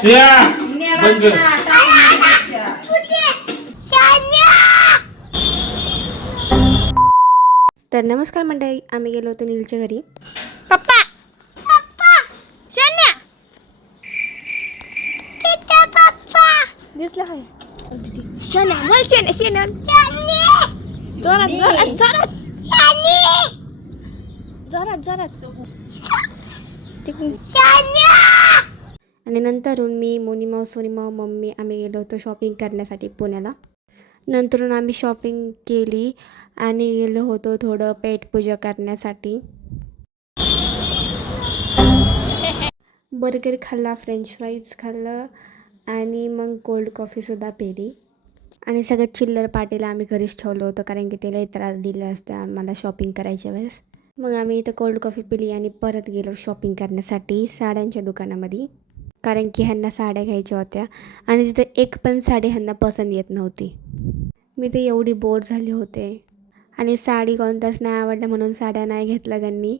श्रेया बंद कर. तर नमस्कार मंडळी, आम्ही गेलो होतो नीलच्या घरी. पप्पा पप्पा शन्या किती पप्पा दिसला काय शन्या बोल शन्या शन्या जोरात जोरात जोरात जोरात जोरात तिकडून आणि नंतरून मी मोनी माऊ मम्मी आम्ही गेलो होतो शॉपिंग करण्यासाठी पुण्याला. नंतरून आम्ही शॉपिंग केली आणि गेलो होतो थोडं पेट पूजा करण्यासाठी. बर्गर खाल्ला, फ्रेंच फ्राईज खाल्लं आणि मग कोल्ड कॉफीसुद्धा पिली. आणि सगळं चिल्लर पाटीला आम्ही घरीच ठेवलं होतं, कारण की त्याला त्रास दिला असता आम्हाला शॉपिंग करायच्या वेळेस. मग आम्ही इथं कोल्ड कॉफी पिली आणि परत गेलो शॉपिंग करण्यासाठी साड्यांच्या दुकानामध्ये, कारण की ह्यांना साड्या घ्यायच्या होत्या आणि तिथं एक पण साडी ह्यांना पसंत येत नव्हती. मी ते एवढी बोर झाले होते आणि साडी कोणताच नाही आवडल्या म्हणून साड्या नाही घेतल्या त्यांनी.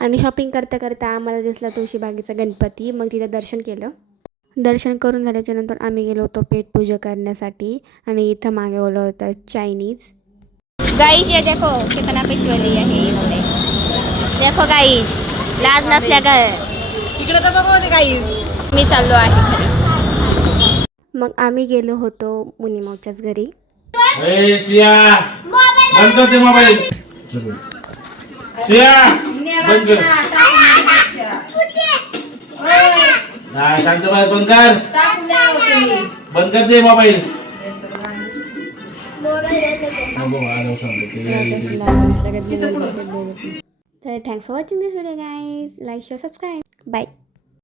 आणि शॉपिंग करता करता आम्हाला दिसला तुळशीबागेचा गणपती. मग तिथं दर्शन केलं. दर्शन करून झाल्याच्या नंतर आम्ही गेलो होतो पेटपूजा करण्यासाठी आणि इथं मागवलं होतं चायनीज. गाईज ये देखो कितना पिशवली आहे इन्होंने. देखो गाईज लाज नसल्या का इकडे तर बघू काही. मी चाललो आहे घरी. मग आम्ही गेलो होतो मुनीमाऊच्याच घरी. ए श्रेया बंद कर ते मोबाईल. श्रेया बंद कर. नाही सांगतो बाहेर बंद कर. बंद कर ते मोबाईल. तर thanks for watching this video guys. Like share subscribe. Bye.